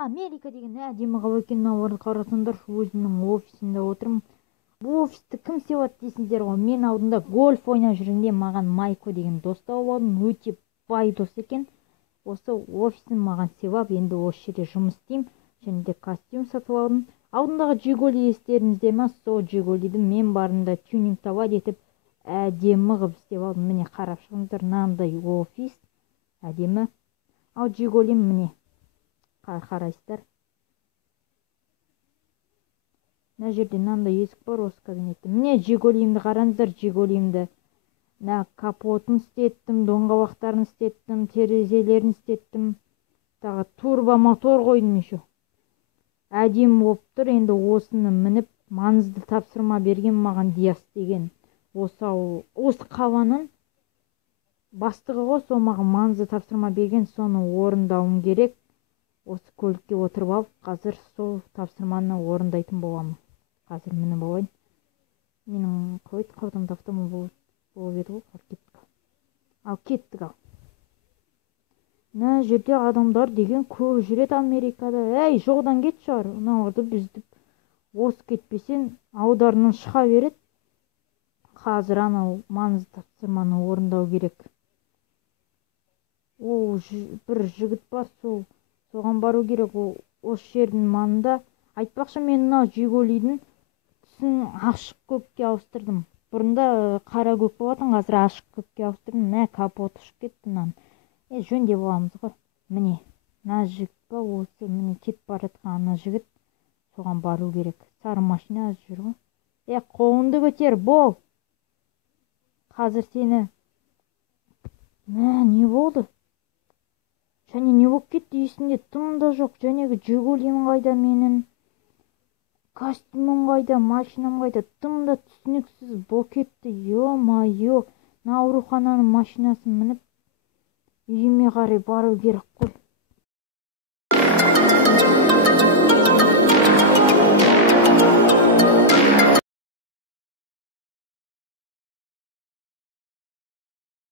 Америка деген әдемі қала екен. Мына қарасаңдар, өзімнің офисімде отырмын. Бұл офисті кім сыйлады дейсіңдер ғой. Мен алдында гольф ойнап жүргенде маған Майко деген дос тауып алдым. Өте бай дос екен. Осы офисін маған сыйлап, енді осы жерде жұмыс істеймін. Және де костюм сатып алдым. Алдындағы Жигули естеріңізде ме? Сол Жигулиді мен барымда тюнингталап етіп әдемі қылып істеп алдым. Міне қарап шығыңыздар, мынандай офис әдемі. Ал Жигулим міне қарайсыздар. Мына жерде мынандай есік бар, осы кабинетте. Міне Жигулимді қараңыздар, Жигулимді. Мына капотын істеттім, доңғалақтарын істеттім, терезелерін істеттім. Тағы турбомотор қойдым еще. Әдемі болып тұр. Енді осыны мініп, маңызды тапсырма берген маған Диас деген. Осы қаланың бастығы ғой, сол маған маңызды тапсырма берген, соны орындауым керек. Осы көлікке отырып алып, қазір сол тапсырманы орындайтын боламын. Қазір мініп алайын. Менің қалтамда автомобиль болып еді ғой, кеттік ал. Мына жерде адамдар деген көп жүреді Америкада. Әй, жолдан кет шығар. Мыналарды біздіп осы кетпесен аударынан шыға береді. Қазір анау маңызды тапсырманы орындау керек. Бір жігіт бар, соған бару керек. Осы жердің маңында. Айтпақшы, мен мынау Жигулидің түсін ашық көкке ауыстырдым. Бұрында қара көк болатын, қазір ашық көкке ауыстырдым. Мә, капот ұшып кетті мынаны. Жөнде боламыз ғой. Міне, мына жігіт па, осы міне кетіп бара жатқан ана жігіт. Соған бару керек. Сары машина жүр ғой. Қолыңды көтер, бол. Қазір сені. Не болды? Және не болып кетті, есімде тым да жоқ. Жәнегі Жигулим қайда менің? Костюмым қайда, машинам қайда? Тым да түсініксіз болып кетті. Ё-майо, аурухананың машинасын мініп үйіме қарай бару керек қой.